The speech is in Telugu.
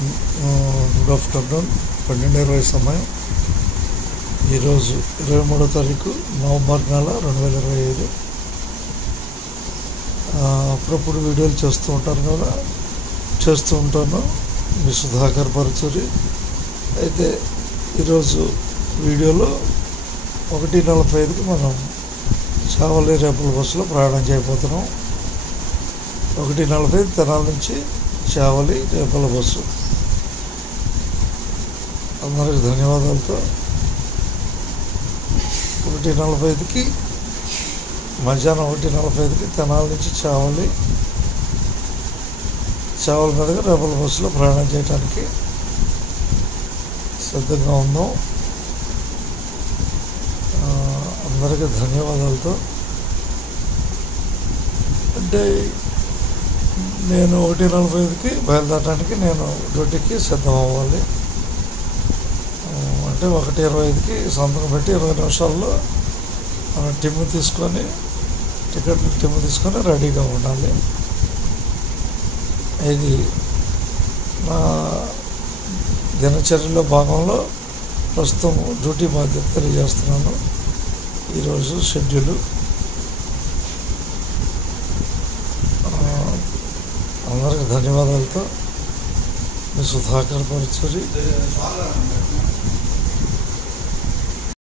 గుడ్ ఆఫ్టర్నూన్ 12:20 సమయం. ఈరోజు 23వ తారీఖు నవంబర్ నెల 2025. అప్పుడప్పుడు వీడియోలు చేస్తూ ఉంటాను. మీ సుధాకర్ పరచూరి. అయితే ఈరోజు వీడియోలో 1:45కి మనం చావలి రేపల బస్సులో ప్రయాణం చేయబోతున్నాం. 1:45 తెనాల నుంచి చావలి రేపల బస్సు. అందరికి ధన్యవాదాలతో 1:45కి మధ్యాహ్నం 1:45కి తెనాల నుంచి చావలి మీదుగా రేపల బస్సులో ప్రయాణం చేయడానికి సిద్ధంగా ఉందాం. అందరికీ ధన్యవాదాలతో. అంటే నేను 1:45కి బయలుదేరడానికి నేను డ్యూటీకి సిద్ధం అవ్వాలి. అంటే 1:25కి సంతకం పెట్టి 20 నిమిషాల్లో మనం టికెట్ తీసుకొని రెడీగా ఉండాలి. ఇది నా దినచర్యలో భాగంలో ప్రస్తుతం డ్యూటీ బాధ్యత తెలియజేస్తున్నాను. ఈరోజు షెడ్యూలు. అందరికి ధన్యవాదాలతో మీ సుధాకర్ పరచూరి.